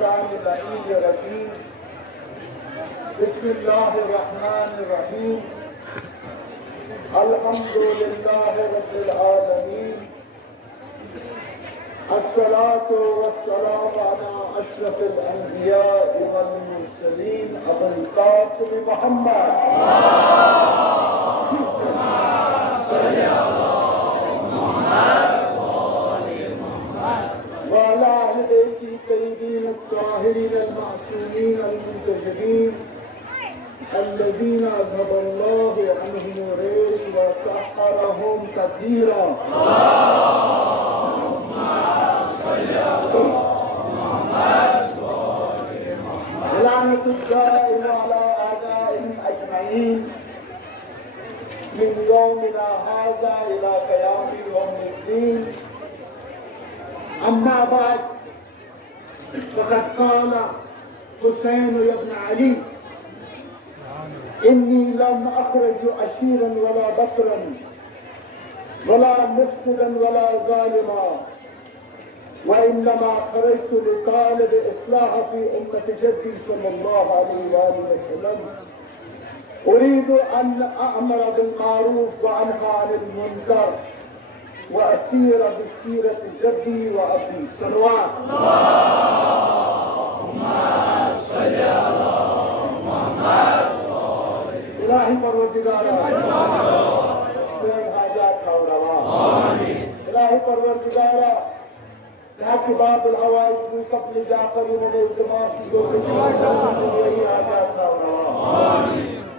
शैतानिर रजीम बिस्मिल्लाहिर्रहमानिर्रहीम अल्हम्दुलिल्लाहि रब्बिल आलमीन अस्सलातु वस्सलामु अला अशरफिल अंबिया वल मुरसलीन अबुल कासिम मुहम्मद वाला अहले बैती तय्यबीन अत्ताहिरीन अल-मासूमीन अल-मुंतजबीन الذين أذهب الله عنهم الرجس وطهرهم تطهيرا اللهم صل على محمد لعنة الدائم على أعدائهم أجمعين من يومنا هذا إلى قيام يوم الدين أما بعد فقد قال حسين بن علي إني لم أخرج أشيرا ولا بطرا ولا مفسدا ولا ظالما وإنما خرجت لطالب إصلاح في أمة جدي صلى الله عليه وآله وسلم أريد أن أأمر بالمعروف وأنهى عن المنكر وأسير بسيرة جدي وأبي صلوات اللهم صل على محمد इलाही परवरदिगारा स्वयं हाजात का रवा इलाही परवरदिगारा की बात हवाई यूसुफ ने जाकर इन्होंने इल्तिमास की जो यही हाजात का रवा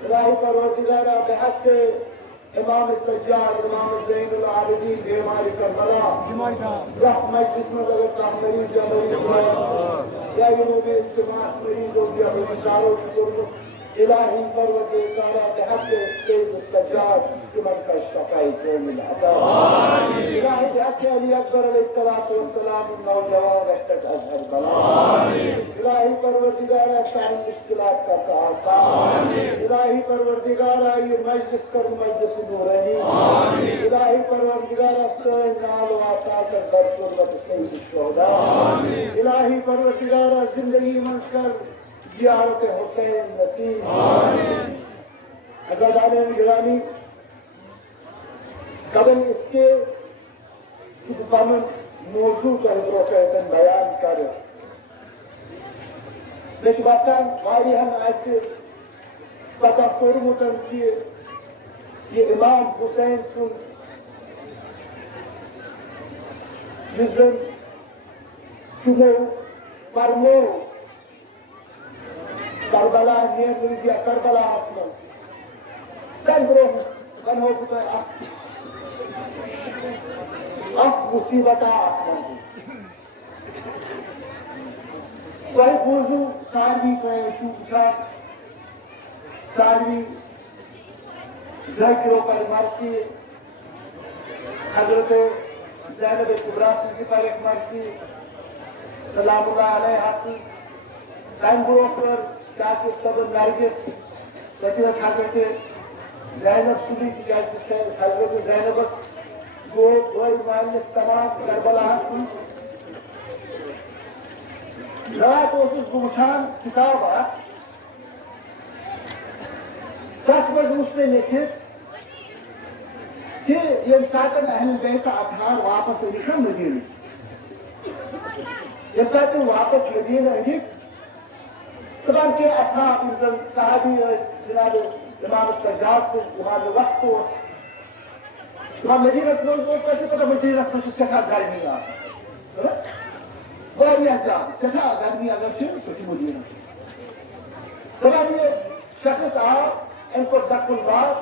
इलाही परवरदिगारा बेहद के इमाम सज्जाद इमाम ज़ैनुल आबिदीन बेमारी सरबरा रहमत जिसमें अगर काम मरीज या मरीज या इन्होंने इल्तिमास मरीजों की अपने इशारों शुरू इलाही परवरदिगारा बेहद के सैयद सज्जाद तुमन का शफाई को मिला इलाही बेहद के अली अकबर अलैहिस्सलातु वस्सलाम नौजवान वक्त अजहर बना इलाही परवरदिगारा सारी मुश्किलात का आसान इलाही परवरदिगारा ये मजलिस कर मजलिस नूरानी इलाही परवरदिगारा सोए नाल वाता कर बरकत सैयद शुहदा इलाही परवरदिगारा जिंदगी मंसर जियारत हुसैन नसीब अज़ादाने गिरामी कबल इसके मौजू का कहते बयान कर बेशबासान वारी हम ऐसे पता कोरमुतन किए ये इमाम हुसैन सुन जिसम चुनो परमो Karbala near Louisiana, Karbala Hospital. Then bro, then hope to up musibata asman. Sai bozu sarvi ko shucha sarvi zakiro par marsi Hazrat Zainab al-Kubra si par ek marsi salamullah alayhi then bro पर ताकि सब Norris सतीस हाजरते ज़ैनब सुनी की जाती है हज़रत ज़ैनब वो मानिस तमाम करबला हसन रात उस गुमशान किताब तक में उसने लिखे कि ये सातन अहल बैत का अखार वापस लिखा मदीना ये सातन वापस मदीना ही तमाम के असहाब इंसान साहबी जनाब इमाम सज्जाद से वहाँ जो वक्त हो वहाँ मदीना से लोग कैसे पता मदीना से कुछ सेठा गर्मी आ गर्मी आ जा सेठा गर्मी अगर क्यों छोटी मदीना से तमाम ये शख्स आ इनको दक्कुल बाप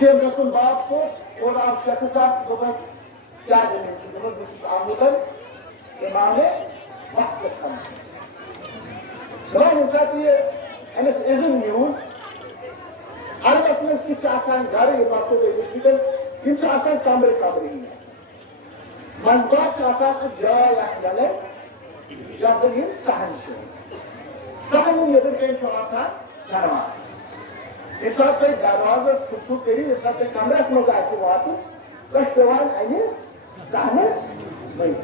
देव दक्कुल बाप को और आप शख्स आप तो बस क्या देने की तो बस आमुदन इमाम वक्त के सामने Zaman saatnya, anda izin niun, anda sebenarnya kita akan gari waktu itu kan, kita akan kamera ini. Manfaat akan kerja yang jalan, jadi sahan sih. Sahan ini ada kan akan darah. Esatnya darah tutup kiri, esatnya kamera semua kasih waktu, kesetuan ini sahan baik.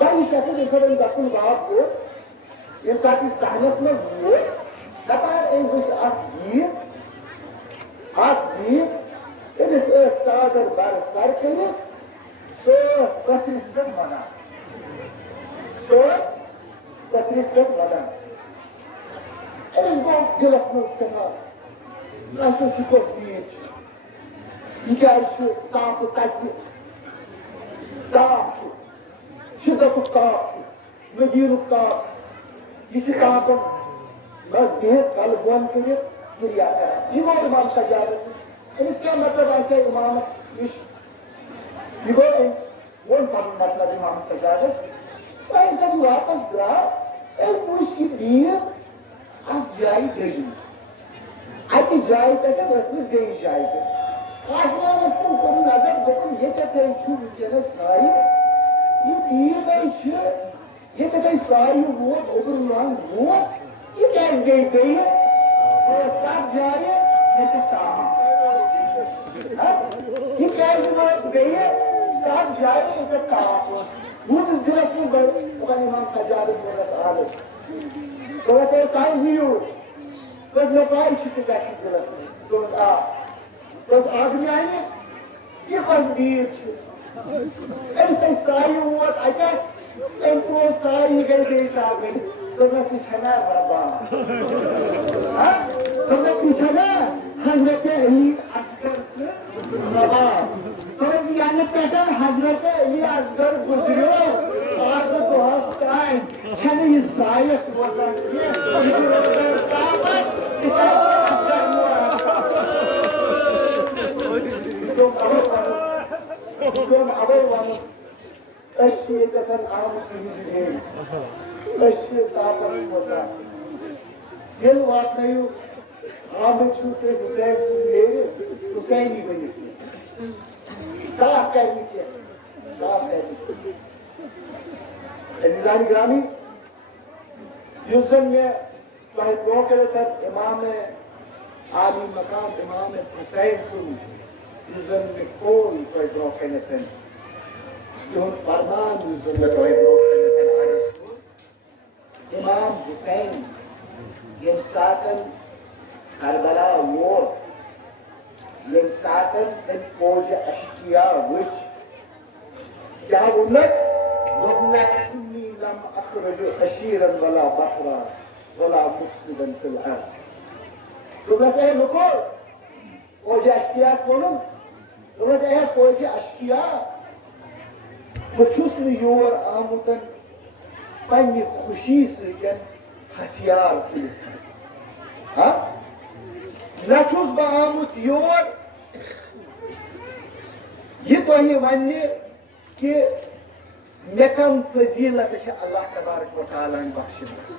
वही शख्स इंसान दफन बाप को ये साथी साहनस में हुए दपार एक कुछ आप ये इस चादर बार सर के लिए सोस प्रतिष्ठित बना सोस प्रतिष्ठित बना इस बात दिलस में सना ऐसे सुपर बीच ये क्या शो ताप कैसे ताप शो शिद्दत ताप शो नजीर ताप ये ताप बस देह कल बन के लिए दुनिया का ये वो इमाम सजाद इसका मतलब ऐसे इमाम ये वो मतलब इमाम सजाद है सब वापस गया एक मुशी दिए आप जाई गई आती जाई पे बस गई जाई पे आसमान पर कोई नजर देखो ये क्या कहीं छूट गया ना साई ये नहीं छे ये तो कहीं साई वो ओवरलॉन्ग वो ये क्या गई और साथ जाए ये तो काम ये क्या गई है साथ जाए ये तो काम वो तो दिलस में गए तुम्हारे इमाम सजाद मेरा सहारा तो वैसे साई हुई हो बस मैं पाई छिपे जाती दिलस में तो बस आदमी आएंगे ये बस बीर ऐसे साई हुआ आया इनको साई गई बेटा गई तो मैं सिखाना बाबा हाँ तो मैं सिखाना हज़रत अली असगर से बाबा तो यानी पेटर हज़रत अली असगर गुजरो और तो हस्तान छने ये साइस वजन ये ताबस इतना असगर हुआ तुम अब वाला अश्य तन आम की है अश्य तापस होता दिल वात नहीं आम छूटे हुसैन से ले हुसैन ही बनी क्या करनी क्या अज़ीज़ान ग्रामी यूसुफ में चाहे दो के तक इमाम आली मकाम इमाम हुसैन सुन यूसुफ में कोई दो के तक जो फरमान यूसुफ में कोई दो के तक आली सुन इमाम हुसैन ये सातन करबला वो ये सातन इन फौज अश्किया विच क्या उन्नत लम अखरज अशीरन वला बकरा वला मुफ्सिदन फिल अर्द तो वैसे है लोगो फौज अश्किया बोलो तो वैसे है फौज अश्किया बचुस में योर आमुतन पन्नी खुशी से हथियार हाँ नचुस बामुत योर ये तो ही मान्य कि मे कम फजीलत अल्लाह तबारक व तआला बख्शमस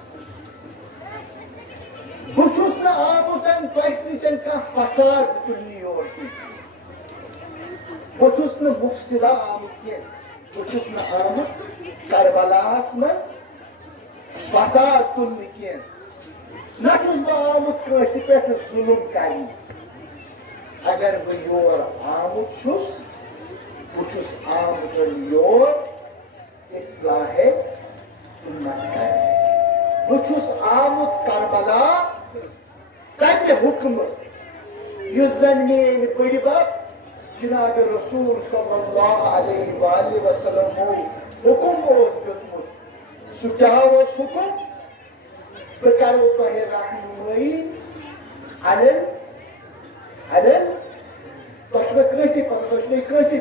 बुछुस न आमुतन तोह सतन कह फसाद तुलनी योर बुछुस न मुफसिदा आमुत के बुछुस न आमुत करबलास मज फसाद तुलनी के नचुस बामुत कसी पे जुलुम करी अगर बह योर आमुत छुस बुछुस आमुत योर इस्लाह उम्मत कर बुछुस आमुत करबला तंज हुक्म युस जन मेन बड़ बब जनाब रसूल सल्लल्लाहु अलैहि वसल्लम हुक्म ओस दितमुत सु क्या ओस हुक्म बकरो तोहे रहनुमाई अनिल तोशवे कैसे पता तोशवे कैसे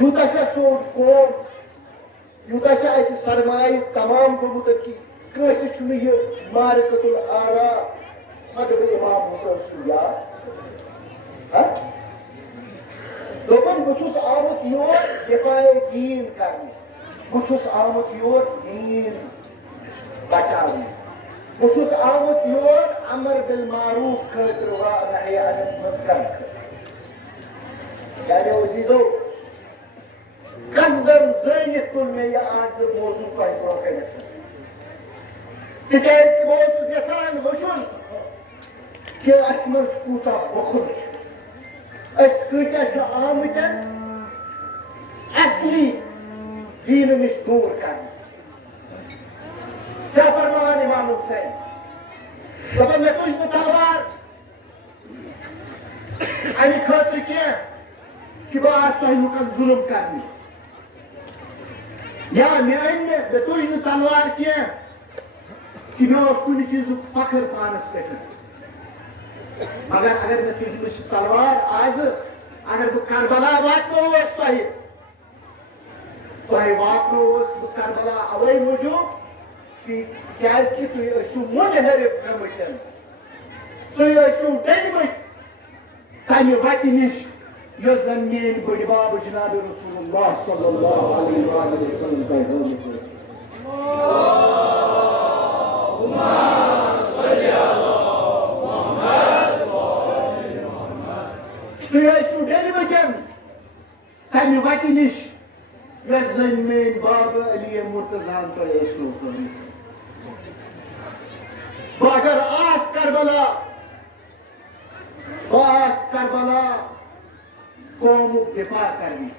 यूता सोड कोम यूता ऐसे सरमाय तमाम गोमुत कि कैसे छुन ये मारिकतुल आरा खुद इमाम हुसैन सुया हाँ दोपन बुछुस आमुत योर दिफाए दीन करने बुछुस आमुत योर दीन बचाने बुछुस आमुत योर अमर बिल मारूफ खतर व नही अनिल मुनकर यानी अजीजो कसदन ज़ानित तुल में यह आज मौजू का प्रोफेट तिकाज कि बहुत यसान वचुन कि असमस कूता बखुर अस कत्या आमतन असली दीन निश दूर कर क्या फरमान इमाम हुसैन दपन मे तुझ तलवार अमि खतर क्या कि बह आस तुह लुकन जुल्म करने या मे अन मे तुझ तलवार क्या कि मे कुन चीज फख्र पानस पे मगर अगर मे तुझ तलवार आज अगर बह करबला वातनो तुह वातनो बह करबला अवे मूजूब कि तुह मुनहरिफ गमतन तुह डलमत तमि वति निश यस जन मेन बड़ बाब जनाब रसूलुल्लाह सल्लल्लाहु अलैहि वसल्लम पैगंबर तुह डलमत तमि वति निश यस जन मेन बाब अली मुर्तजान तुह अगर आस करबला कौम दिफा करने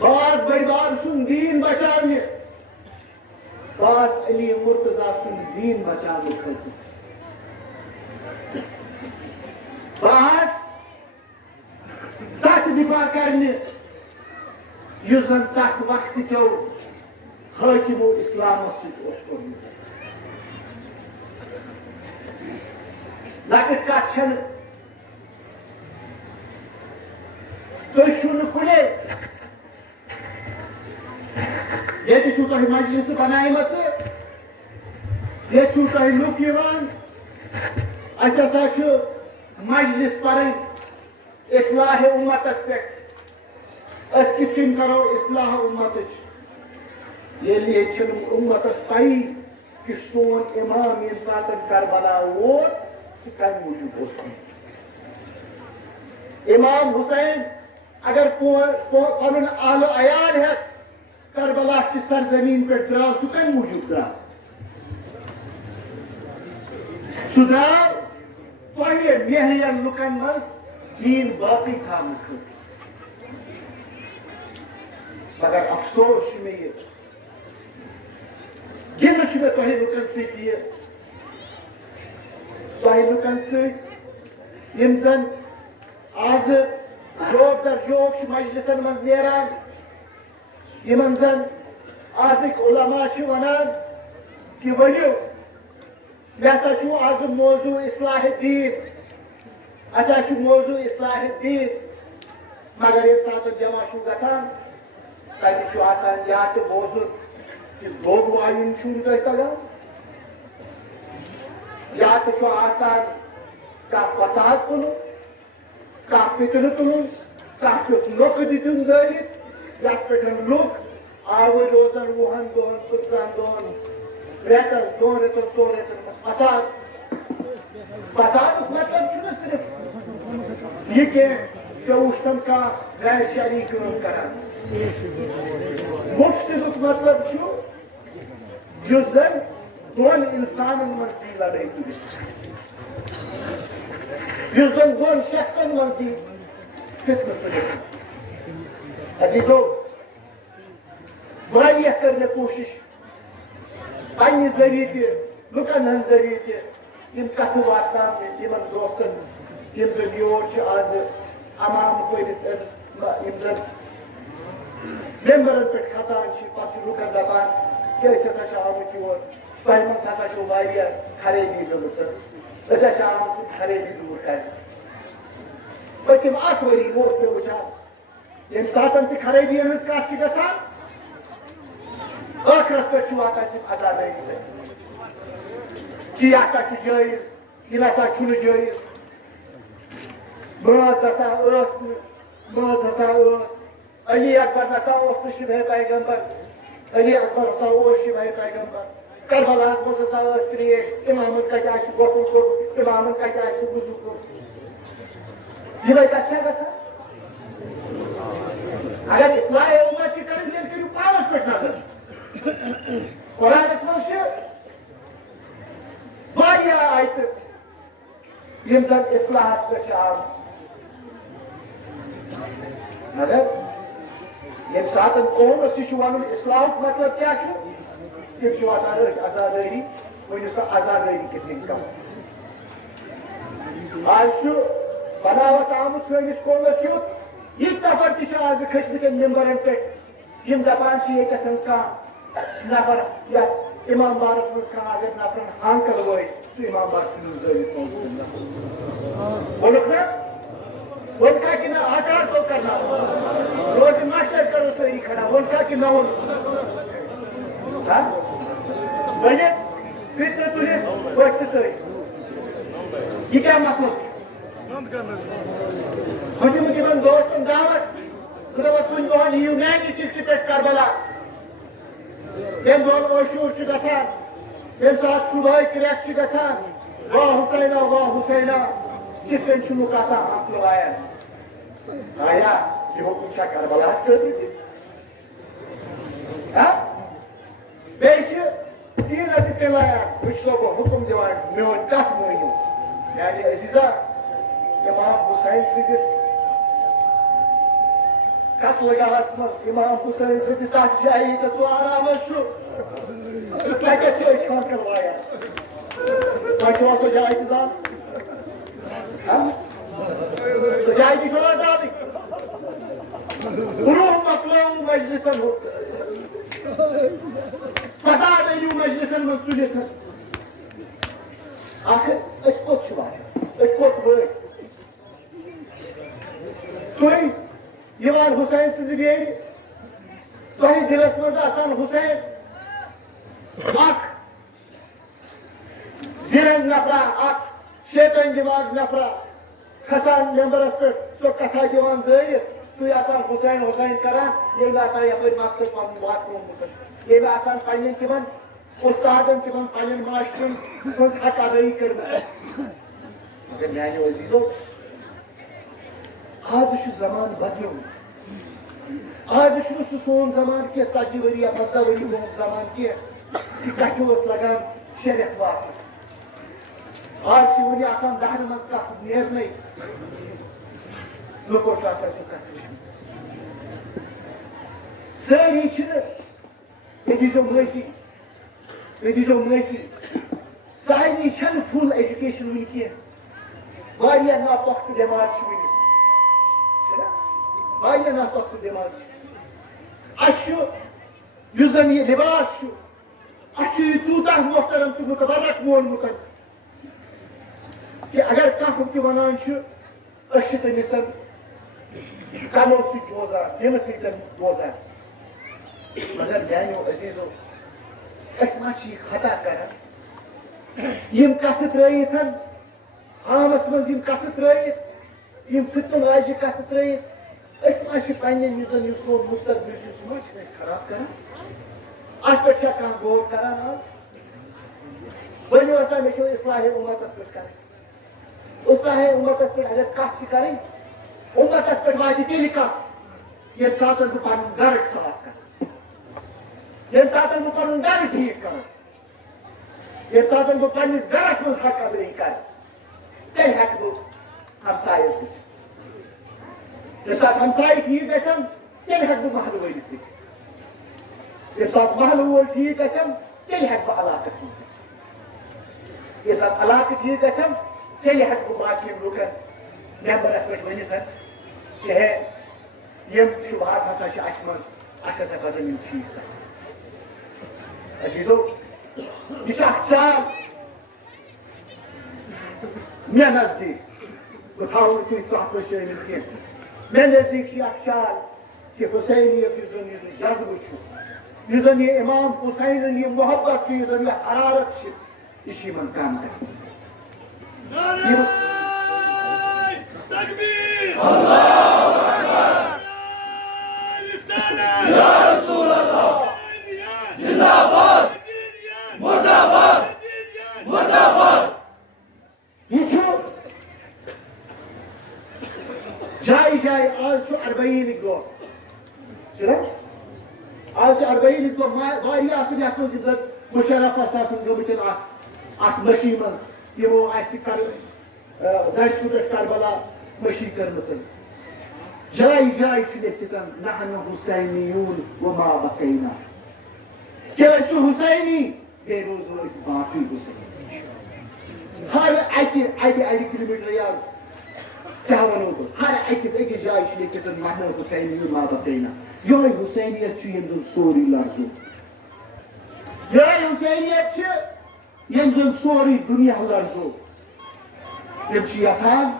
बास बड़ बाब सुन दीन बचाने बास अली मुर्तजा सुन दीन बचाने खत बास तथ दिफा करने युस जन तथ वक्त क्यों हाकिमो इस्लाम सत लकट कत तुम कुने ये तुह मजलिस बनाम ये तुह लुक असा मजलिस पर इस्लाह उम्मतस पे कित करो इस्लाह उम्मत ये उम्मतस पई कि सोन इमाम ये सात करबला वोत सह मूजूब इमाम हुसैन अगर पुन आलो अयाल है करबला की सरजमीन पे द्राव सह कम मूजूब द्राव सह द्राव तुह मेहयन लुकन मज दीन बाकी था मगर अफसोस मे गिन मे तुह लुकन सह तुह लुकन सम जन आज जोक दर जोक मजलिसन मज नेरान यमन जन आजिक उलमा वनान कि वलियो मे हसा आज मौजू इस्लाह दीन असा मौजू इस्लाह दीन मगर ये सात जमा गसान तक या तो मौजू कि दोग वायुन तुह तगान या तो कह फसाद तुल कह फितन तुल कह नोक दिन दारित ये पे लुक आवर रोजान 20 दोहन 15 दोहन रेतस 2 रेतन 4 रेतन फसाद मतलब सिर्फ ये क्या उतम का गैर शरी कर मुफ्सिद मतलब युस जन दोन इंसानन मज लड़ाई युस जन दोन शख्सन मज फितन अजीजो वारिया कर मे कोशिश पन्ने जरिए लुकन हन जरिए तम कथ वातान तम दोस्तन यम जन योर आज अमाम कर जन मेम्बरन पे खसान पे लुकन दपान क्या आमुत योर तुम मज हसा खराबी गमत आम खराबी दूर कर पतिम वरी वोत पे वुचान यम सात खराबी कत गसान आखरस पे वातान तम अजादारी कि यह हसा जायज यह नसा जायज मज नसा मज हसा अली अकबर नसा शिबह पैगंबर अली अकबर हसा शिबह पैगंबर करबलास मज हसा त्रेश इमाम कत गुसल कोर इमाम कत वुजू कोर ये कत अगर इस्लाह उम्मत करो पानस पे नजर कुरान मज आयत यम जन इस्लाहस पे आम मगर ये साथ कौमस वन इस्लाम मतलब क्या तम आजादी वन सो आजादी कितन कम आज बनावत आमुत सैनिस कौमस युत ये नफर तज खसमित मेम्बरन पे दपान नफर या इमाम बारस मज अगर नफरन हांकल वो सह इमाम बार वोलुक ना वन का कि ना आकार सो करना रोज मास्टर करो सही खड़ा वन का कि ना वन बने फितने तुले वक्त सही ये क्या मतलब मुझे मुझे मन दोस्त दावत खुदा तुम दोहन ह्यूमैनिटी पे करबला तम दोहन ओशूर गसान तम सात सुबह क्रैक गसान वाह हुसैना कितन शुमुक आंकल वायन आया ये हुकुम करबलास सीन हुकुम दिवान मोन कत मोनू यानी अजीजा इमाम हुसैन सदिस कत्ल गाहस मज इमाम हुसैन सद तथ जाए तो आराम हांकल वायन वो सो जाए जान सो जाए दी आजादी रूह मकलो मजलिसन फसाद अनिव मजलिसन मज तुलित आखिर कोत कोत वर तुम हुसैन सज तह दिलस मज हुसैन जिरंग नफरा शेतन दिमाग नफरा खसान मेम्बरस पे सो कथा दिवान दरित तुम हुसैन हुसैन करान ये यपर मकसद पन वात ये पे तम उस्तादन तम पे मास्टरन हज हक अदाई कर मगर मानो अजीजो आज जमान बदलो आज सह सोन जमान कह 40 वरी या 50 वरी बहुत जमान कह कथ लगान 6 रेत वापस आज वन आसान 10 मज कथ नेरन लोको सह कथ सारी दीजो माफी सारी फुल एजुकेशन वन कह नापुख्त दिमाग वन नापुख्त दिमाग अन यह लिबास तूता मोहतरम तो मुतबरक मोनमुत कि अगर कह वन तमिस कनो रोजान दिल रोजान मगर मानो अजीजो मा खता कर कथ त्रयित आमस मज कथ त्रयित फितन आज कथ त्रयित पे सो मुस्तकबिल सह खराब कर अत पे गौर कर वनो हसा मे इस्लाह उम्मतस पे कर इस्लाह उम्मतस पे अगर कथ कर उम्मतस पे वात तेल कथ ये साथ बह पन घर साफ कर ये साथ बह पन घर ठीक कर ये साथ बह पन्निस घरस मज हक अदाई कर तेल हेक बह हमसायस गि ये साथ हमसाय ठीक गन तेल हेक बह महल वलिस गि ये साथ महल वोल ठीक गन तेल हेक बह इलाकस मज ये साथ इलाक ठीक गन तेल हेक बह बाकी लुकन मेम्बरस पे वनित कि हे यम शुबहात हसा अस मज अस हसा पजन यम ठीक कर अजीजो यह चाल मे नजदीक बह थो तुम शामिल कह मे नजदीक चाल कि हुसैनियत जज्ब यह इमाम हुसैन यह मोहब्बत यह हरारत यह कम जाए जाए आज 40 दह आज 40 दह मुशर्रफ गमत अत मशी मज यमो दर्श पे करबला मशी कर जाई जाई लिखितन नहनु हुसैनियून व मा बकैना क्या हुसैनी बेरोजो इस बाकी हुसैनी हर आगे किलोमीटर या क्या वनो तो हर अकिस जाय लिखितन नहनु हुसैनियून मा बकैना यो हुसैनियत यम सोरी लर्जो यो हुसैनियत यम सोरी दुनिया लर्जो यम यसान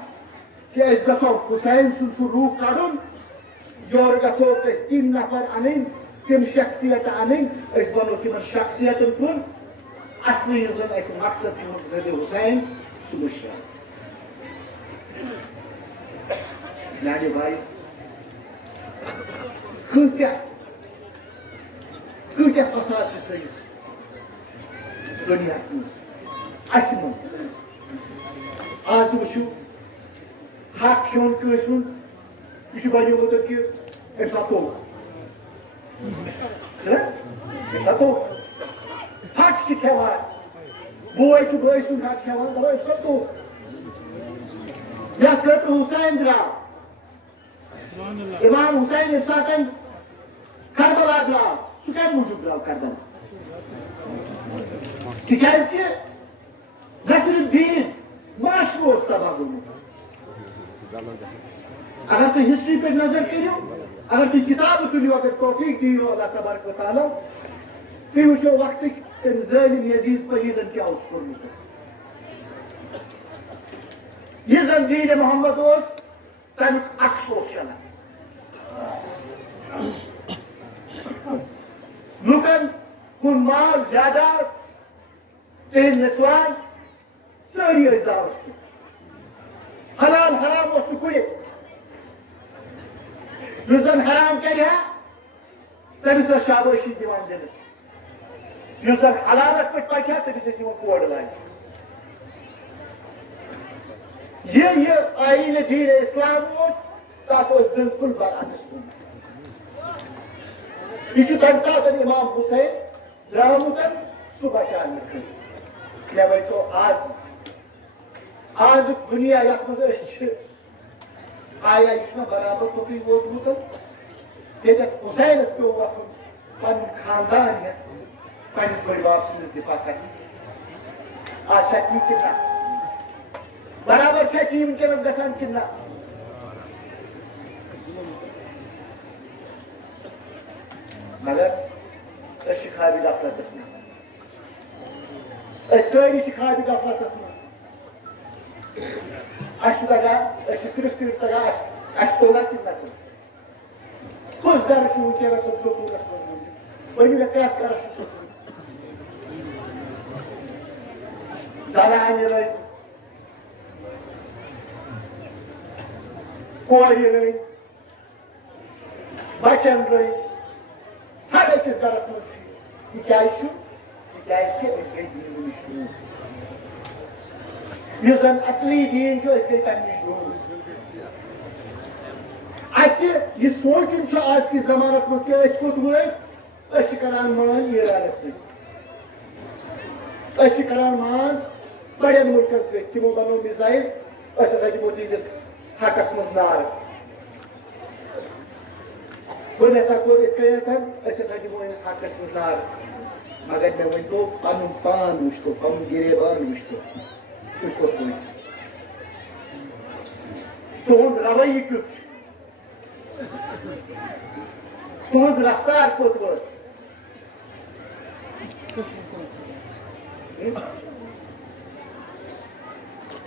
कि गो हुसैन सू रूह कड़न योर गो 3 नफर अन तम शख्सियत अन बनो तम शख्सियत कुन असली मकसद मकसद हुसैन सह मुश्किल नानी भाई कूत्या फसाद सैस दुनिया मं आज वो हक खोन कून यह बनोमुत कि हक खान बोय बय सुन हक खान दपान या हुसैन द्राव इमाम हुसैन ये सात करबला द्राव सह कम मूजूब द्राव करबला तिक न सिर्फ दीन माशरू तबाह गोमुत अगर तुम हिस्ट्री पे नजर करो अगर तुम किताब तुलो अगर तौफीक दियो अल्लाह तबारक व तआला तुम वो वक्त जालिम यजीद पलीदन क्या कोर्मुत यह जन दीन मोहम्मद तमिक अक्स चलान लुकन कुन माल जायदाद तिहद निस्वान सारी दावस हराम हराम कुन जन हराम कर तमिस शाबाशी दिवान दिन जन हलालस पे पकड़ तमिस कोड लान यह आईन दीन इस्लाम तथ बिल्कुल बरअक्स यह तम सात इमाम हुसैन द्रामुत सह बचान मे वो आज आज दुनिया ये आया यह बराबर तोकन वोतमुत ये हुसैनस पे वतन पन खानदान पन्निस बड़ बाप सन्दस दिफा कर आज शकी कि ना बराबर शकी वनकस गसान कि ना मगर खाबी गफलतस मज सारी खाबी गफलतस मज सिर्फ तगान तोला कि ना कुछ गर वनकस सकूलस मज वन मे कत कर सकूल जनान रही कोर रही बचन रही हर अकिस गरस मज क्या गई दीन नश दूर यह जन असली दीन गई तम नश दूर यह सोचन आज कि जमानस मज क्या कोत वत करान मान ईरान सरान मान बड़न मुल्कन सो बनो मिसाइल दिमो तीस हकस मज नार वन हसा कोर इत दिमो हकस मज नार मगर मे वन तो पन पान वुच तो पन गिरेबान वुच तो तुहद रवैय क्युत तुहज रफ्तार कोत वच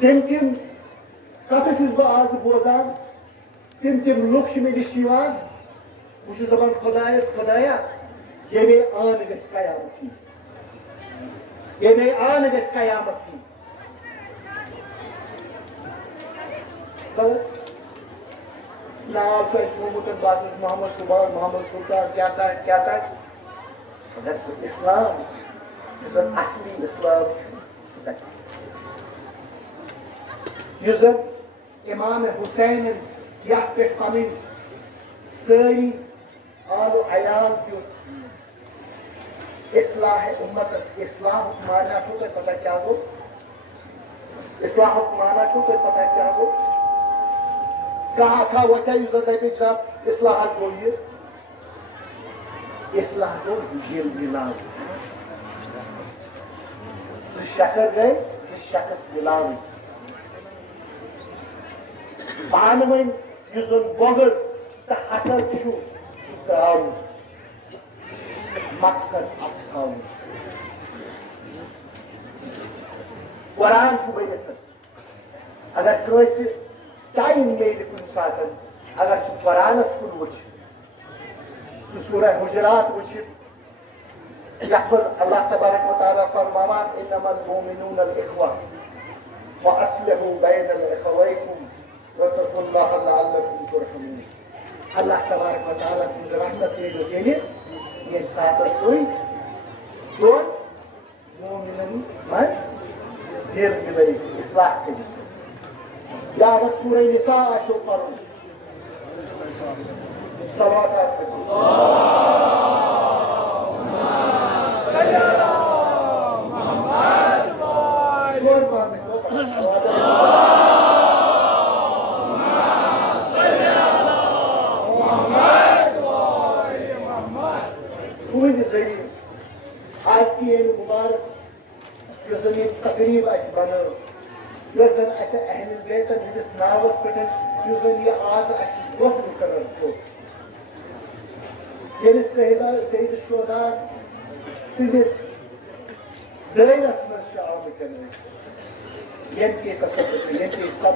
तम कत आज बोजान तम लुक मे नश बस दपान खुदायस खुदाया ये आन गयामत ये आन गयामत नाव वोमुत बस मोहम्मद सुबहान मोहम्मद सुल्तान क्या मगर इस्लाम असली इस्लाम सह इमाम हुसैन यथ पे पन सारी आलो अयाल दित इस्लाह उम्मत इस्लाह माना तो पता क्या गो इस्लाह माना तो पता क्या गो कहा वो क्या यूज होता है जनाब इस्लाह बोलिए इस्लाह को दिल मिलाव शक्कर गए शख्स मिलाव पान वन बोगस तो हसद त्राव मकसद अथाव कुरान बनित अगर कंस टाइम मिले कुछ सात अगर सह कुरानस कुन वो सूरह हुजरात वो अल्लाह तबारक व तआला फरमावान इन्नमल मुमिनून इख्वा फअस्लिहू बैनल अखवैकुम वतकुल्लाह लअल्लकुम तुरहमून अल्लाह तबारक व तआला सिंह रहमत ये साथ कोई दोन मोमिनन मज दिल मिले इस्लाह करी या अगर सूरह निसा आशो पढ़ो सलावत आज की मुबारक तकरीब बन अहम बेतन हंदिस नावस पे आज मुकर सईद शोदास सिंदिस दायरस मज आमत यम के तसव्वुर यम के सब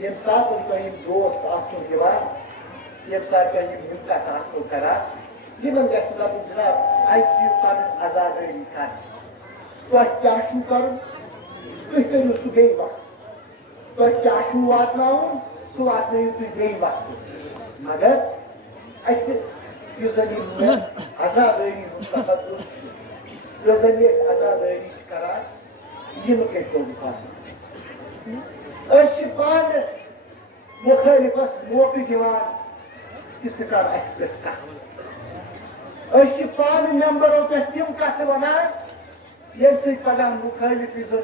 यम सात तुम दोस्त आसो दिवान यम सात मुफ्त आसो करान यमन गस लबुन जनाब तम आजादी कर तुह क्या कर तुह करू सह बे वक्त तुह क्या वातन सह वातन तुह बे वक्त मगर आजादी तकदस आजादी करान यम करो पान मुखालिफस मौके दिवान कि कर पे पान मेंबरों पे तम कत वनान ये पगह मुखालिफ सह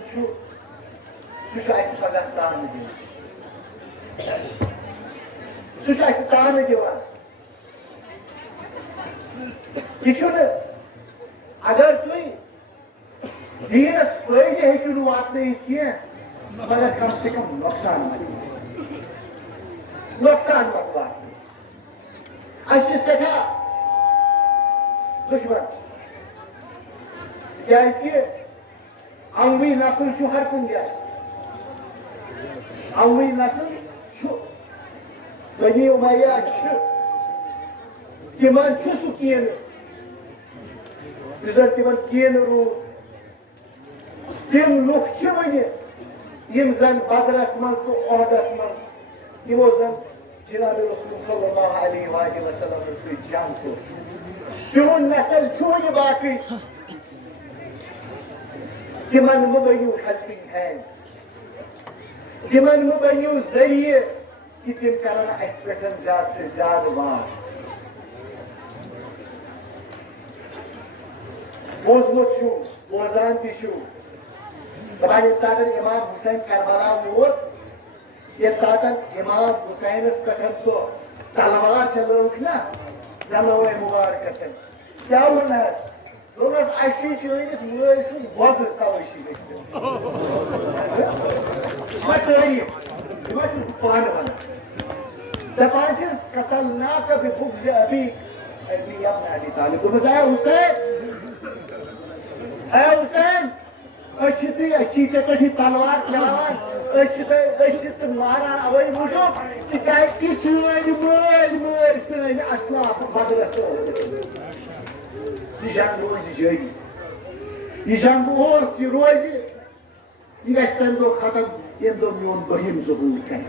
पगह तान दिन सह तान दिवान यह अगर तुम दीनस फायदे हेकू वातन कह मगर कम से कम नुकसान मत वात सठा दुश्मन क्या अमवी नस्ल हर कुन जाए अमवी नस्ल बनी उमैया तिमन सह कीन तिमन कीन रू तिम लुक वन यम जन बदरस मज तो ओहदस मज यमो जन जनाब रसूल सल्लल्लाहु अलैहि वसल्लम सह जंग को तिहुन नस्ल वन बाकी तिमन मो बनो हेल्पिंग हैंड तिमन मो बनो जरिए कि तिम करन अस पे ज्यादा से ज्यादा वार बोजमुत बोजान दपान ये सात इमाम हुसैन करबला वोत ये सात इमाम हुसैनस पे सो तलवार चलोक ना चलोवे मुबारक क्या वन दोनस अशी चीज मल सुन वगस तवशी तारीफ पान वन दपान कतल ना कभी बुग्ज अभी अबी तालिब हुसैन अच्छी कठी तलवार चलान मारान अवे मूजूब कि चन मल मर सन असलाफ बदरस यह जंग रोज जारी यह जंग यह रोज यह गि तम दो खत्म यम दो मोन बहिम जबूर कर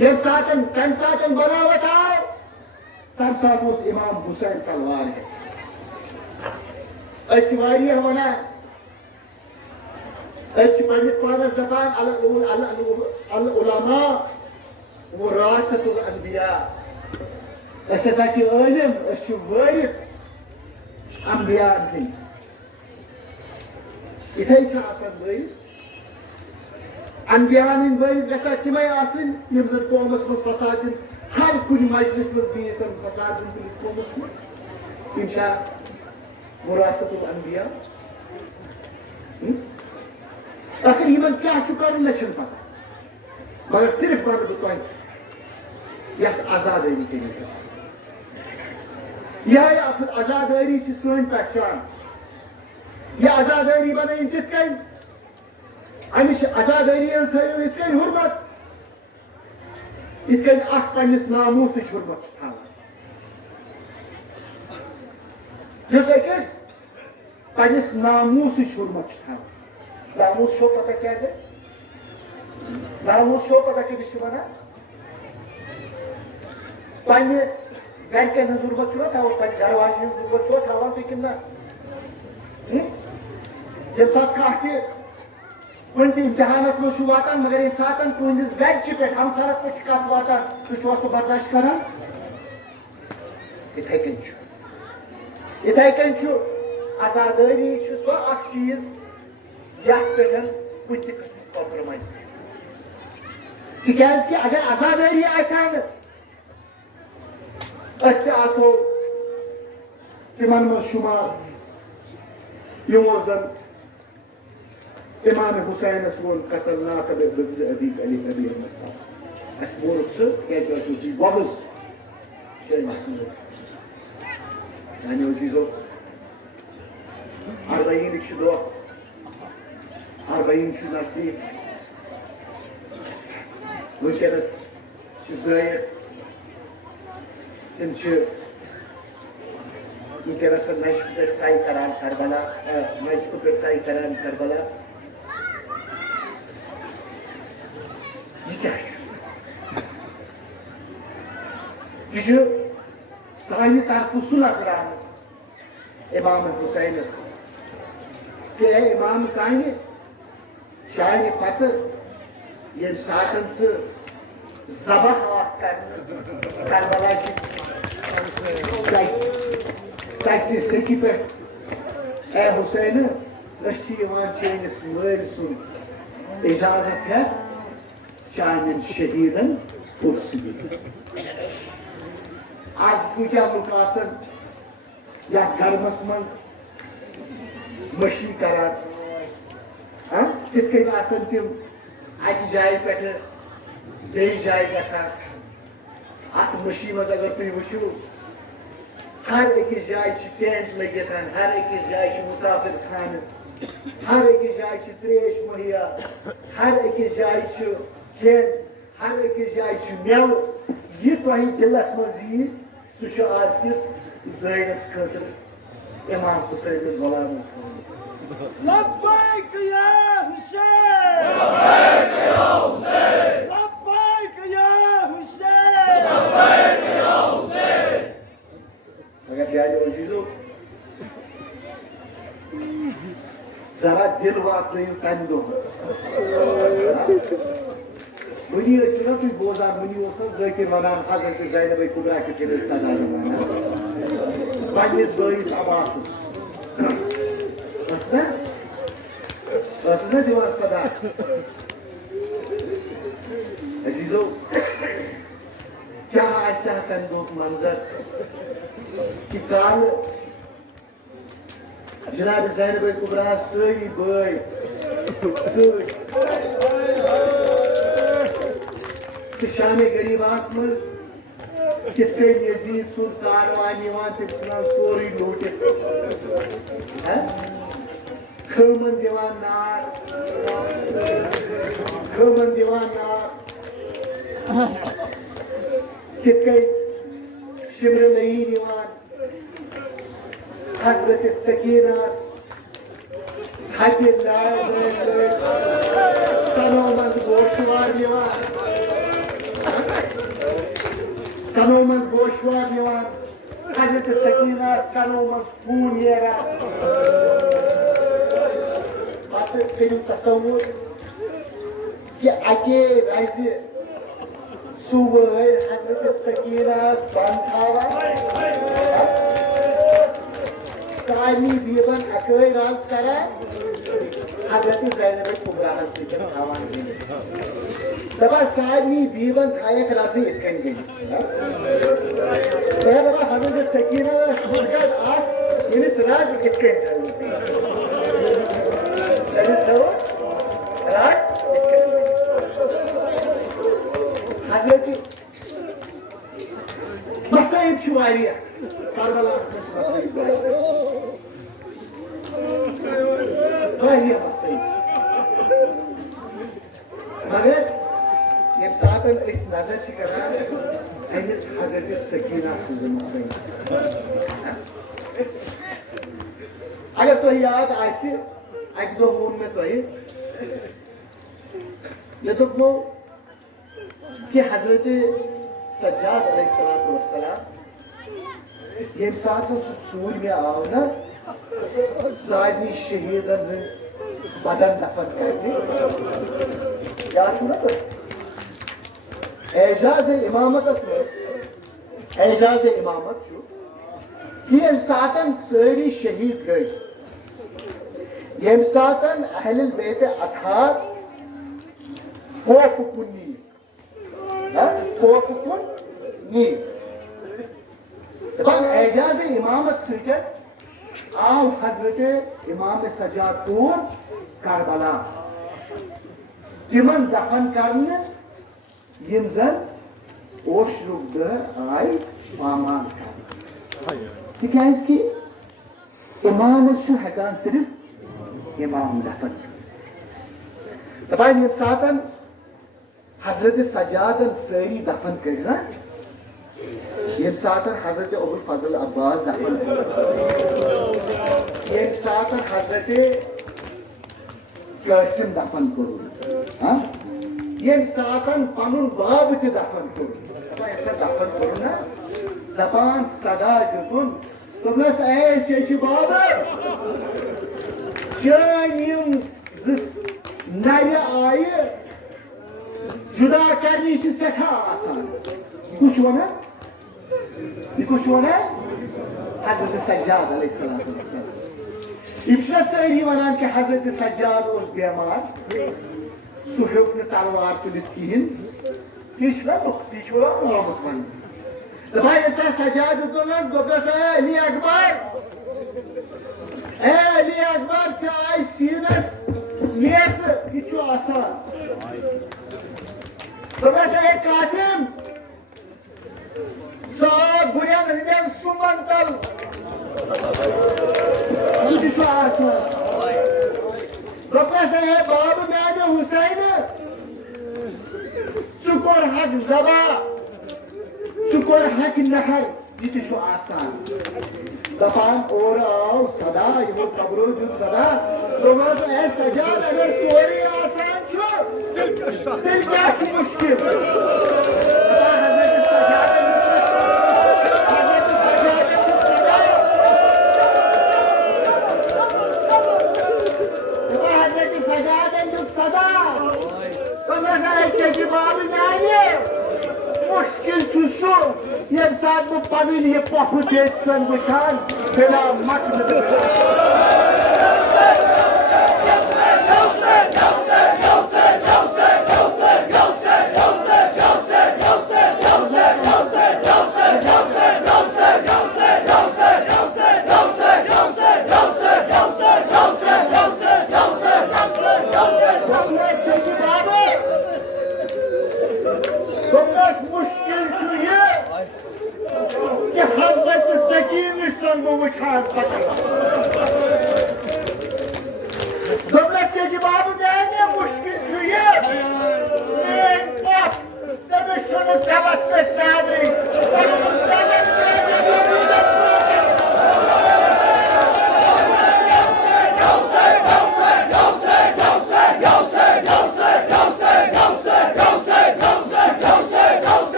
यम सातन तम सातन बनावत आए तम सात वो इमाम हुसैन तलवार है वन पन्निस पानस दपान अल उलमा वरासतुल अंबिया अलिम वारिस अंबिया इथे आसान वैस अनबियान इन वैस गसा तिमै आसन यम जन कौमस मस फसाद दिन हर कुछ मजलिस मस बीतन फसाद दिन कौमस मस इंशा विरासतुल अनबिया आखिर यमन क्या कर न पता मगर सिर्फ वन बह तुम आजादी करी यह आजादी सन पहचान यह आजादी बन तिथ अमिश आजादी थो इत हुरमत इत पन्निस नामूस हुरमत जिस अकिस पन्निस नामूस हुरमत नामूस शो पता क्या है नामूस शो पता कमिस वन पन्ने गरकन हज हुरमत थवान पन्ने घर वाजन हज हुरमत थवान तुम कि ये सात कुन इम्तिहानस मज वातान मगर ये सात तुंदिस गच्छ पे हमसरस पे कत वातान तुम सह बर्दाश्त करान इथे कन आजादी सो अख चीज यथ पे कुछ किस्म कॉम्प्रोमाइज तिकाज कि अगर आजादी आसान आसो तिमन मज शुमार यमो जन इमाम हुसैनस वो खतरनाक अभी अली अभी अस बोल वबज यानी अजीजो अरबईन दो अरबईन नजदीक वनकस ज़ाहिर तम वनकस नजफ पे साई करान करबला नजफ पे साई करान करबला यह सानी तरफ सह नजरान इमाम हुसैनस कि इमाम सानी शानि पत ये सात जबह करबला तक सकी पे ए हुसैन चैनिस मल सुन इजाजत है चान शहीदन आज क्या लुक या गर्मस मज मशी करान तिथ तम अक जाय पे बे जाय गसान अत मशी मज अगर तुम वो हर अकिस जाय टेंट लगित हर अकिस जाय मुसाफिर खान हर अकिस जाय त्रेश मुहैया हर अकिस जाय खेन हर अकिस जाय मेव यह तुह दिलस मज यी सह आज किस ज़ाहिरस खतर इमाम हुसैन गुलाम लब्बैक या हुसैन लब्बैक या हुसैन लब्बैक या हुसैन लब्बैक या हुसैन मगर प्यारे अजीजों जरा दिल वात तम दो वनी ना तुम बोजान वनी जाकिर वनान हजरत ज़ैनब कुबरा के सदा पन्निस बइस अब्बासस ना दिवान सदा अजीजों क्या ऐसा तंदुक मंजर कि काल जनाब ज़ैनब कुबरा सही बय शान गरीबास मज कित यजीद सुन कारवान तम सोरी लूटित खमन दिवान नार कित शिमर नई हजरत सकीनास हथि तनो मज गोशवार कनो मज गोशवार हजरत सकीनास कनो मज खून करू तस्वुर कि अके रज सुबह हजरत सकीनास बन सानी बीबन अक राज करान हजरत ज़ैनब कुबरा से खावान गई दबा सारी बीवन खायक राजी इतकन गई तो दबा हजरत सकीना सुबह आठ मिनट राज इतकन that is no राज हजरत मसाइब शुवारिया कारबला में मसाइब वारिया मसाइब मगर ये सातन इस नजर से करा अनिस हजरत सकीना से मसाइब अगर तो याद आइसे एक दो मून में तो ये तो कि हजरत सज्जाद अलैहिस्सलाम ये साथ सूर में आओ ना सारी शहीदन बदन दफन करने क्या सुना तो एजाज इमामत एजाज इमामत शो कि ये सातन सारी शहीद गई ये सातन अहल बैत अथार खौफ कुन्नी खौफ कुन्नी एजाज इमामत से आओ हजरत इमाम सज्जाद तूर करबला तिमन दफन करने यम जन ओशरुक दह आय पामान कि इमाम हेकान सिर्फ इमाम दफन दपान यम सातन हजरत सज्जादन सारी दफन करना यम सातन हजरत अबुल फजल अब्बास दफन यम सातन हजरत कासिम दफन करू यम सातन पनुन बाब ते दफन करू दफन करू ना दपान सदा दितुन तुमस ए चेशि बाब चान यम नवे आये जुदा करनी सठा आसान कुछ वना हजरत सज्जाद अलैहिस्सलाम इब्शा सारी वनान कि हजरत सज्जाद उस बेमार सु हेक न तलवार तुलित किहिन तीछना मोहम्मद वन दपान ऐसा सज्जाद दोपस अली अकबर चाय सीनस लेस ये आसान दोपस कासिम गुरियान हिंदन सुमंतल आसान दोपस बाब मैंने हुसैन चुकोर हक जबा चुकोर हक नहर ये आसान दपान और आओ सदा ये कब्रो जो सदा दोपस सजाद अगर सोरी आसान छो दिल क्या मुश्किल मुश्किल चुसो ये साथ वो पविल ये पॉपु देख सन विशाल बिना मत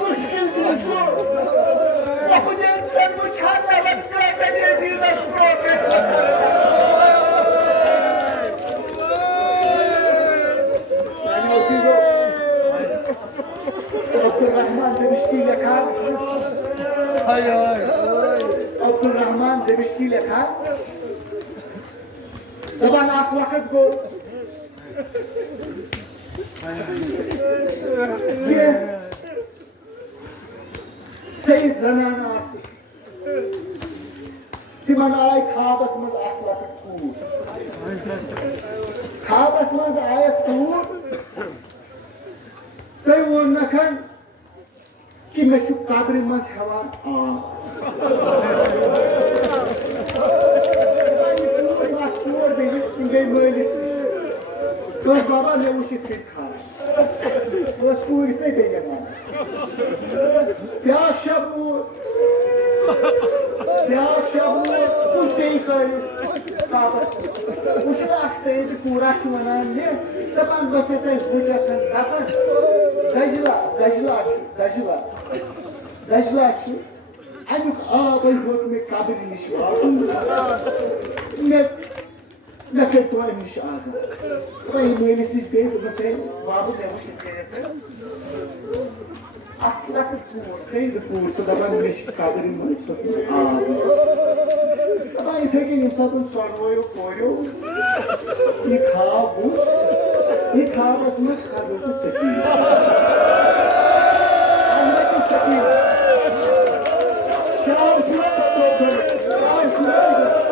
मुश्किल Abdurrahman demiş ki lekar. Abdurrahman demiş ki lekar. Taban ak vakit go. Ye. Seyyid zananası. Timan ay khabasmaz ak vakit kur. Khabasmaz ay kur. Tay wonnakan ki me şu kabri maz hevan ağ. Maksur benim ingay mühendisi. Göz baba ne uşitkin kar. Göz kuyurte benim bana. Piyak şabu. Piyak şabu. Kuş değil kayır. Uşu aksaydı kurak manan ne? Taban basesay bucasın. Taban. Dajla açı. Amuk ağabey hükmü kabir işi var. Ne fetva imiş ağzı. Ama mühendislik değil, bu mesela bazı demiş etkileri. Aklatı tu, seydi tu, sıdaban meşik kabirin mühendislik ağzı. Ama itekin imsatın sormuyor, koyuyor. İkha basmış kabirde sekiyor. Anladın sekiyor. Şahı şuna kapatıyor. Şahı şuna kapatıyor.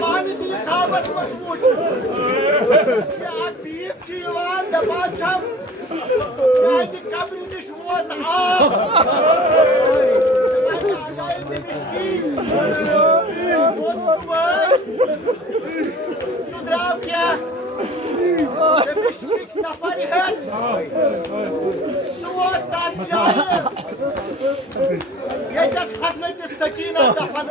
पानी दी काबत मजबूत ये अतीब जीवान दबाचम यानी कब्र निश वोत आब आजाए मिस्कीन वोत सुबह सुधराव क्या ये मिस्कीन नफरी है सुवोत ताजाए ये जब हज़रत सकीना दफन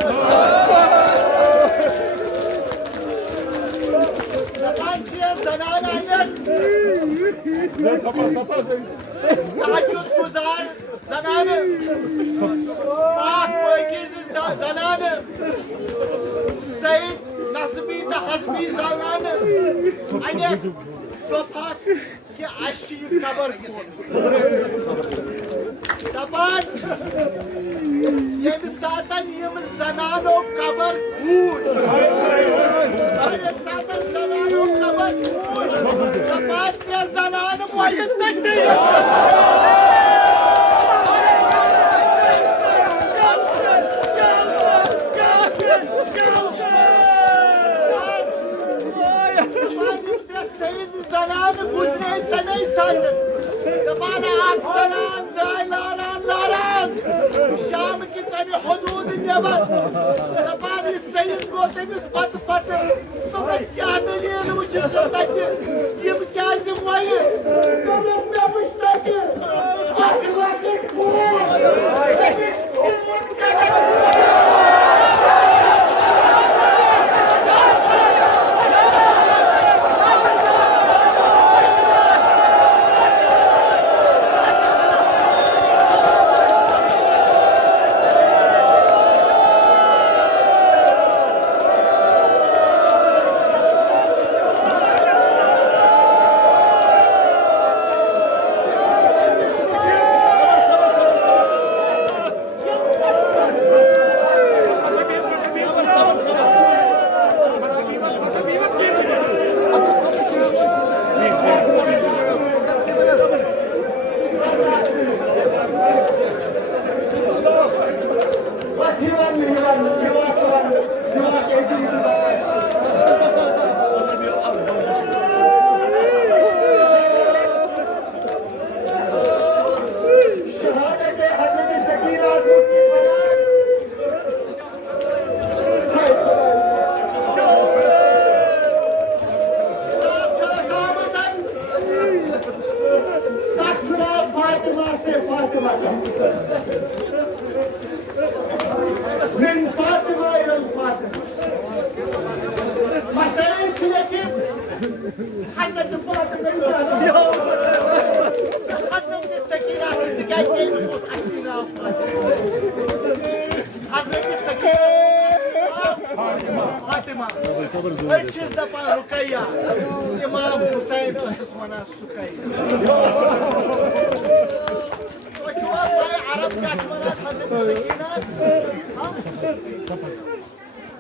ताजुद गुजार ज़नाने पाक पाकीज़ ज़नाने सईद नस्बी ता हस्बी ज़नाने अने दोपाक के अशी कबर दपाक ये सातन यम ज़नानो कबर कूद ये सातन ज़नानो कबर कूद दपाक के ज़नान मोयत तकती ज़नान गुजरे समय सातन दपाना आठ ज़नान दायलान शाम की तभी हुदूद नेबर दपान ये सईद को तमिस पत तो बस क्या दलील वुचिन तति यम क्या जिम्मेवारी तमिस मे वुच तति आखिर खून तमिस खून करत Imam Hussein asas wana sukay. Wajwa bay Arab kashmanat Hazrat Sakinas.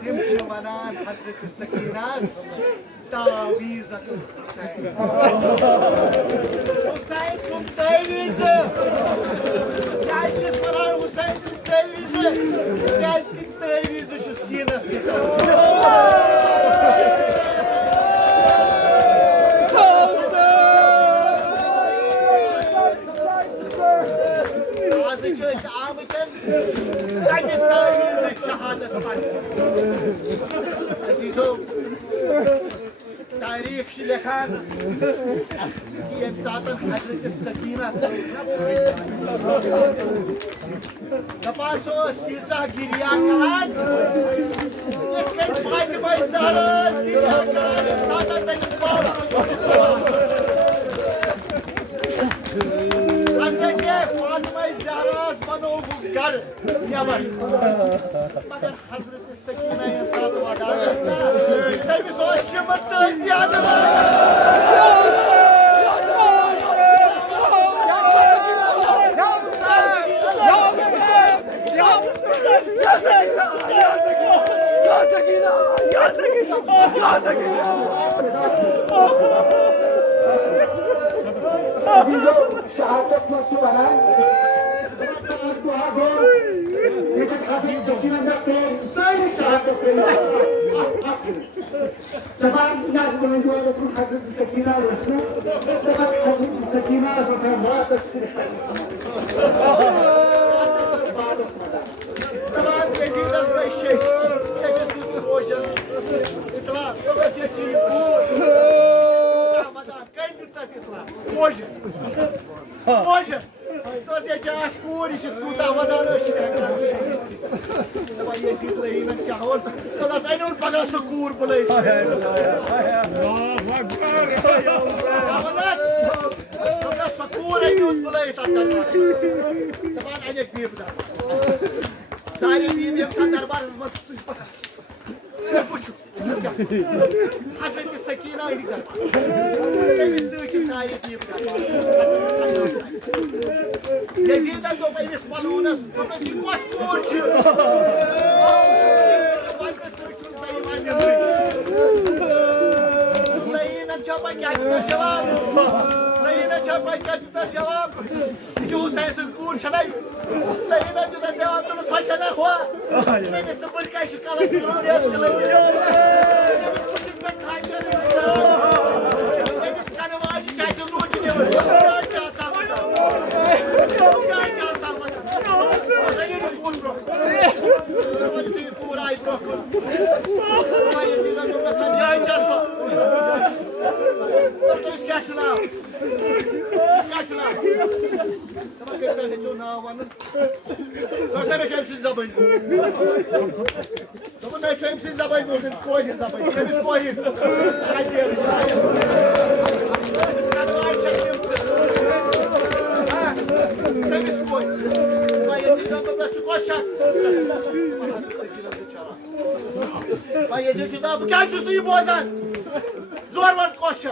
Dimchi manat Hazrat Sakinas. Taviz Hussein. Hussein sum taviz. Kaşis manan Hussein sum taviz. Kaş ki taviz ucu sina sina. Azıcık Ahmet'in tabii taviz şehadet var. Azizim. तारीख से लिखा ये सातन हजरत सकीना दपासो तीजा गिरिया करान एक फातिमा ज़हरा गिरिया करान सातन तक पार हजरत फातिमा ज़हरा मनो घर यमन मगर हजरत सकीना ये सात वादास्ता तभी सो शिमत ज़्यादा शहादत मशहूर है लेकिन अभी सकीना का पेन सारी शहादत पेन तमाम नाज मंजूर रसूल हजरत सकीना रसूल तमाम हजरत सकीना से बात सिर्फ तमाम यजीदस में शेख एक सूत्र रोशन इतला तो बस ये चीज मदान कंड तस इतला रोशन तो ये चाह पूरी से टूटा मदान है तो ये चीज रही ना क्या हो तो बस आई नो पगा सकूर बोले अल्लाह अकबर पगा सकूर आई नो बोले तबान आने की बता सारी टीम एक साथ दरबार में कुछ हजरत सकीना ही कर तेरी सोच सारी टीम का यजीद को पेनिस मालूना तो बस कोस कोच वांट सोच नहीं माने सुलेना छपा क्या जवाब लेना छपा क्या जवाब जो सेंस गुर चलाई लेना जो जवाब तो बच्चा ना हुआ नहीं इस पर का शिकायत नहीं चलाई कुछ पे खाई कर इस कानवाज चाहे से लोग ने क्या सामने ये बोल ब्रो ये पूरा आई ब्रो ये सीधा तो का जाए चासा तो इसका चलाओ तब के पहले जो ना वन तो सब चैंपियन ज़बान तो मैं चैंपियन ज़बान बोल दिन स्कोर है ज़बान चैंपियन स्कोर है आइडिया इसका तो आई चैंपियन चैंपियन स्कोर मैं ये चीज़ तो बस स्कोर शॉट मैं ये चीज़ अब क्या चीज़ नहीं बोझान जोर मत कोशिश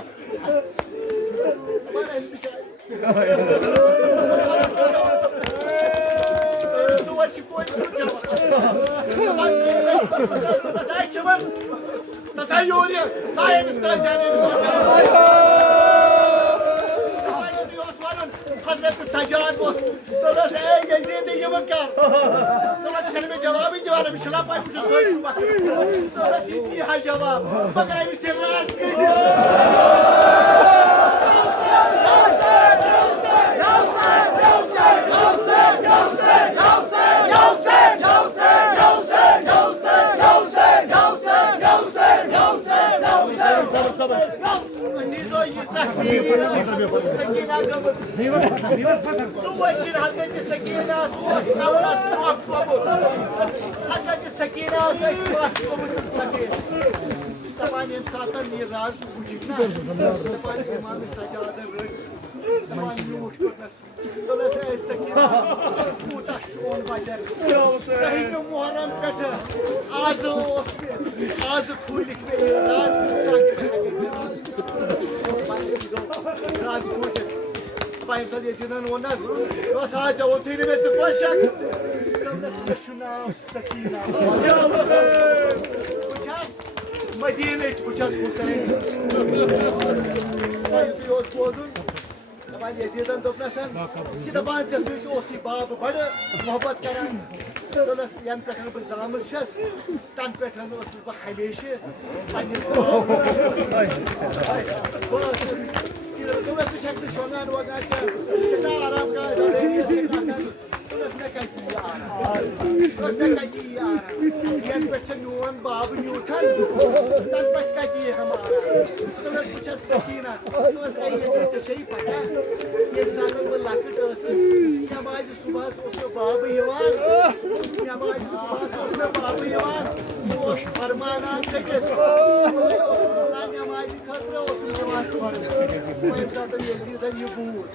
मोहब्बत करान दोनस यान पे बस जामस छस तन पे बस हमेशा दोनस शक्ल शोनान वगैरह कितना आराम का दोनस में कहीं यान पे न्यून बाब न्यूटन तन पे कहीं हमारा दोनस कुछ सकीना दोनस ऐसे चाहिए पता ये सालों में लाकट असस नमाज सुबह उसमें बाब यवान नमाज सुबह उसमें बाब यवान सोच फरमानान से के नमाज खतरा उसमें जवान मैं साथ ये सीधा ये बूस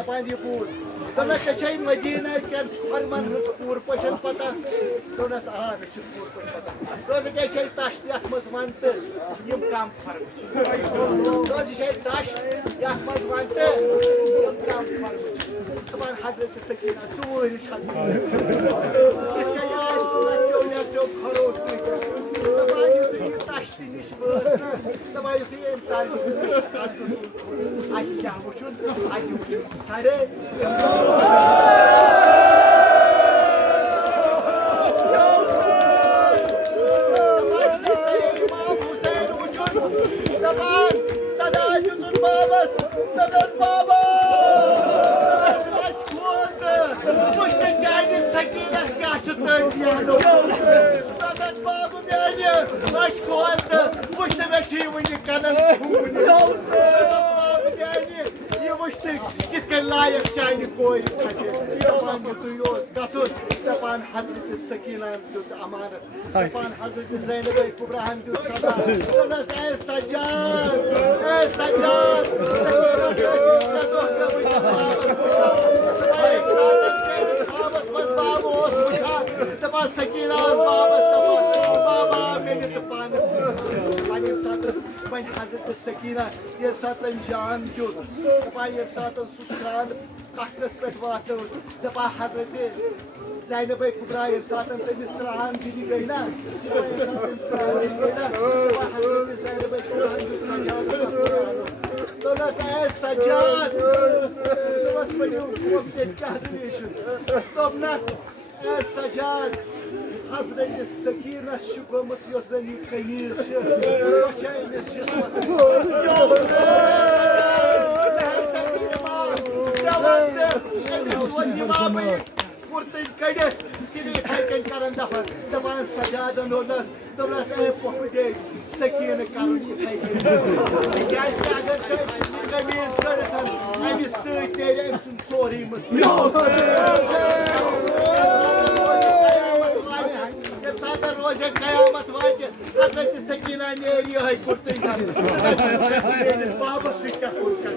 अपन ये बूस तो ना चाहिए मदीना के फरमान पूर पशन पता तो ना सारा पूर पशन पता तो से क्या चाहिए ताश यात मजमानत यम काम फर्क तो से चाहिए ताश यात मजमानत यम काम फर्क तमाम हजरत सकीना चोरी छाती क्या यार सुना क्यों भरोसे तमाम ये ताशती निश बस ना तमाम ये ताश आज क्या वचन आज वचन सारे सियानो तदस बाबू मेने अश खोलत वुश्त मे छी वनि कनन खून बाबू मेने ये वुश्त कित कन लायक चाइनि कोई खटे दपान युतु योस गसुन दपान हजरत सकीना दुत अमानत दपान हजरत ज़ैनब कुबरा दुत सदा तदस ए सज्जाद सकीनास बाबस बाबा मेरे पान हजरत सकीना ये सात जान जुत दपा ये सात सुस्रान कखरस पे वातो दपा हजरत ज़ैनब कुबरा ये सात तमिस सरान दिनी गई ना सरान दिनी गई ना हजरत ज़ैनब कुबरा सजाद तोलस ए सजाद तोलस पडियो वक्त चाहती तोबनस ए सजाद हजरत सकीना शुगमत योसनी कनीर सोचाइस जिस्मस कुर्तन कड़ित तिनी कन करन दफन दपान सजादन ओनस दोनस ए पोफडे सकीन करन इथै जाइस अगर कमीज करतन अमिस सत तेरे सुन सोरी मस रोज़ कयामत वाटे हजरत सकीना नेरी है कुर्तन कर बाबा सिक्का कुर्तन